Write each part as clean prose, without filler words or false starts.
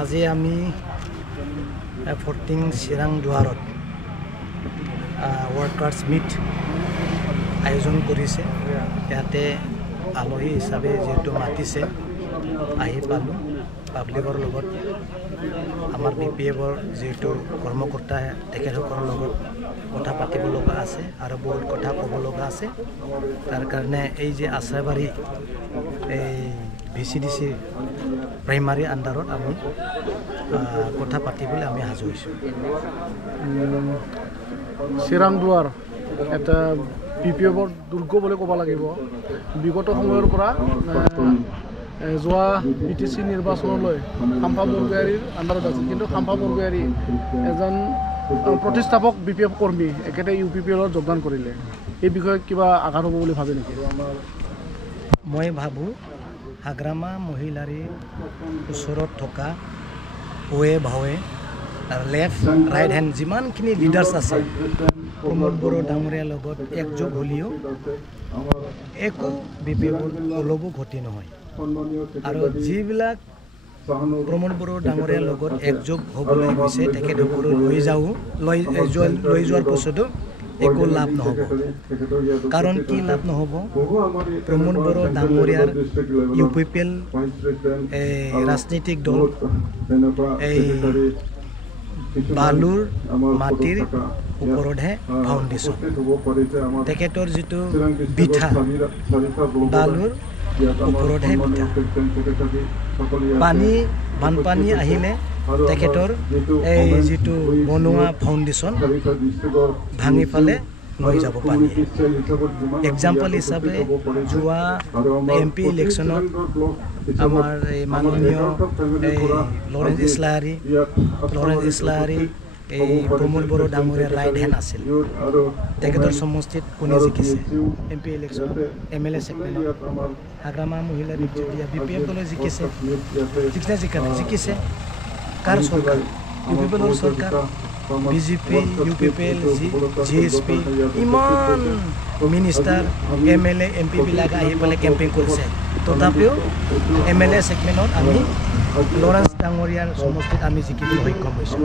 আজি আমি 14 চিৰাং দুৱাৰত ওয়াৰ্কাৰ্স মিট আয়োজন কৰিছে। ইয়াতে আলহী হিচাপে যেহেতু মাতিছে আহি পালোঁ। পাব্লিকৰ লগত আমাৰ BPFৰ যেহেতু কৰ্মকৰ্তা তেখেতসকলৰ লগত কথা পাতিব লগা আছে আৰু বহুত কথা ক'ব লগা আছে। তাৰ কাৰণে এই যে আশাবাৰী এই VCDC প্ৰাইমাৰী আণ্ডাৰত আমি কথা পাতিবলৈ আমি সাজু হৈছোঁ। চিৰাং দুৱাৰ এটা BPFৰ দুৰ্গ বুলি ক'ব লাগিব। বিগত সময়ৰ পৰা যোৱা BTC নিৰ্বাচনলৈ খাম্পা বৰগোহাঞিৰ আণ্ডাৰত আছিল, কিন্তু খাম্পা বৰগোহাঞি এজন প্ৰতিষ্ঠাপক BPF কৰ্মী, একেটা UPPLত যোগদান কৰিলে। এই বিষয়ে কিবা আঘাত হ'ব বুলি ভাবে নেকি? মই ভাবোঁ হাগ্ৰামা মহিলাৰী ওচৰত থকা ওৱে ভাৱে লেফ্ট ৰাইট হেণ্ড যিমানখিনি লিডাৰ্ছ আছে প্ৰমোদ বড়ো ডাঙৰীয়াৰ লগত একযোগ হ'লেও একো BPFৰ অলপো ক্ষতি নহয়। আৰু যিবিলাক প্ৰমোদ বড়ো ডাঙৰীয়াৰ লগত একযোগ হ'বলৈ গৈছে তেখেতসকলক লৈ যোৱাৰ পাছতো একো লাভ নহ'ব। কাৰণ কি লাভ নহ'ব? প্ৰমোদ বড়ো ডাঙৰীয়াৰ UPPL ৰাজনৈতিক দল এই বালুৰ মাটিৰ ওপৰতহে ফাউণ্ডেশ্যন। তেখেতৰ যিটো বিঠা বালুৰ ওপৰতহে বিঠা। বানপানী আহিলে তেখেতৰ এই যিটো বনোৱা ফাউণ্ডেশ্যন ভাঙি পেলাই লৈ যাব পানী। এক্সাম্পল হিচাপে যোৱা MP ইলেকশ্যনত আমাৰ এই মাননীয় এই লৰেঞ্চ ইছলাহাৰী এই প্ৰমোদ বড়ো ডাঙৰীয়াৰ ৰাইট হেণ্ড আছিল। তেখেতৰ সমষ্টিত কোনে জিকিছে? MP ইলেকশ্যনত MLA ছেগমেণ্টত হাগ্ৰামা মহিলাৰ যেতিয়া BPF দলে জিকিছে, জিকিছে কাৰ চৰকাৰ? UPPLৰ চৰকাৰ। BJP, UPPL, GSP ইমান মিনিষ্টাৰ MLA MP বিলাক আহি পেলাই কেম্পেইন কৰিছে। তথাপিও MLA ছেগমেণ্টত আমি লৰেঞ্চ ডাঙৰীয়াৰ সমষ্টিত আমি জিকিবলৈ সক্ষম হৈছোঁ।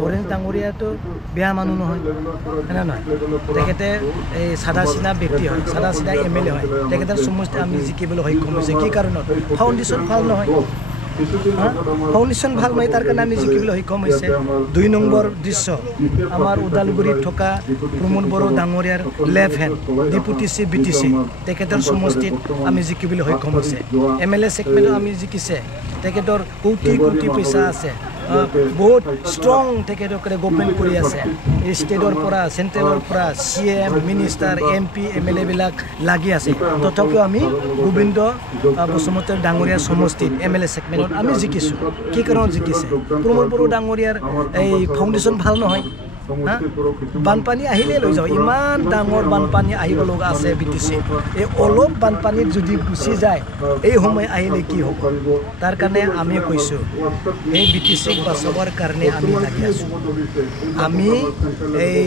লৰেঞ্চ ডাঙৰীয়াটো বেয়া মানুহ নহয়, হয়নে নহয়? তেখেতে এই চাদা চিধা ব্যক্তি হয়, চাদা চিধা MLA হয়। তেখেতৰ সমষ্টিত আমি জিকিবলৈ সক্ষম হৈছে কি কাৰণত? ফাউণ্ডেশ্যন ভাল নহয়। ফাউণ্ডেশ্যন ভাল নহয়, তাৰ কাৰণে আমি জিকিবলৈ সক্ষম হৈছে। 2 নম্বৰ দৃশ্য আমাৰ ওদালগুৰিত থকা প্ৰমোদ বড়ো ডাঙৰীয়াৰ left hand deputy chief BTC তেখেতৰ সমষ্টিত আমি জিকিবলৈ সক্ষম হৈছে। MLA ছেগমেণ্টত আমি জিকিছে। তেখেতৰ কোটি পইচা আছে, বহুত ষ্ট্ৰং তেখেতসকলে গভৰ্ণমেণ্ট কৰি আছে। ষ্টেটৰ পৰা চেণ্ট্ৰেলৰ পৰা CM মিনিষ্টাৰ MP MLA বিলাক লাগি আছে। তথাপিও আমি গোবিন্দ বসুমতাৰী ডাঙৰীয়াৰ সমষ্টিত MLA ছেগমেণ্টত আমি জিকিছোঁ। কি কাৰণত জিকিছে? প্ৰমোদ বড়ো ডাঙৰীয়াৰ এই ফাউণ্ডেশ্যন ভাল নহয়। বানপানী আহিলে লৈ যাওঁ, ইমান ডাঙৰ বানপানী আহিব লগা আছে BTC। এই অলপ বানপানীত যদি গুচি যায় এই সময় আহিলে কি হ'ব? তাৰ কাৰণে আমি কৈছোঁ এই BTCক বচাবৰ কাৰণে আমি লাগি আছোঁ। আমি এই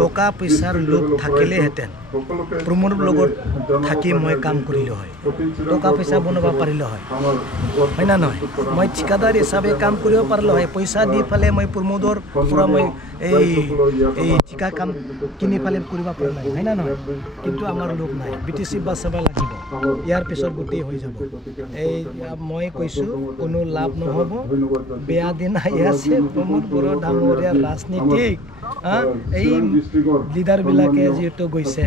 টকা পইচাৰ লোভ থাকিলেহেঁতেন প্ৰমোদৰ লগত থাকি মই কাম কৰিলোঁ হয়, টকা পইচা বনাব পাৰিলোঁ হয়, হয় না নহয়? মই ঠিকাদাৰ হিচাপে কাম কৰিব পাৰিলোঁ হয়। পইচা দি পেলাই মই প্ৰমোদৰ পৰা মই এই ঠিকা কাম কিনি পেলাই কৰিব পাৰিলোঁ হয়, হয় না নহয়? কিন্তু আমাৰ লোক নাই। BTC বচাব লাগিব, ইয়াৰ পিছত গোটেই হৈ যাব। এই মই কৈছোঁ কোনো লাভ নহ'ব। বেয়া দিন আহি আছে। প্ৰমোদ বড়ো ডাঙৰীয়াৰ ৰাজনীতিক এই লিডাৰবিলাকে যিহেতু গৈছে,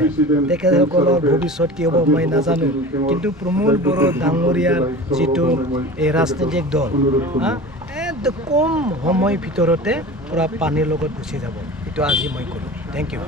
তেখেতসকলৰ ভৱিষ্যত কি হ'ব মই নাজানো। কিন্তু প্ৰমোদ বড়ো ডাঙৰীয়াৰ যিটো এই ৰাজনৈতিক দল কম সময়ৰ ভিতৰতে পূৰা পানীৰ লগত গুচি যাব। এইটো আজি মই ক'লোঁ। Thank U.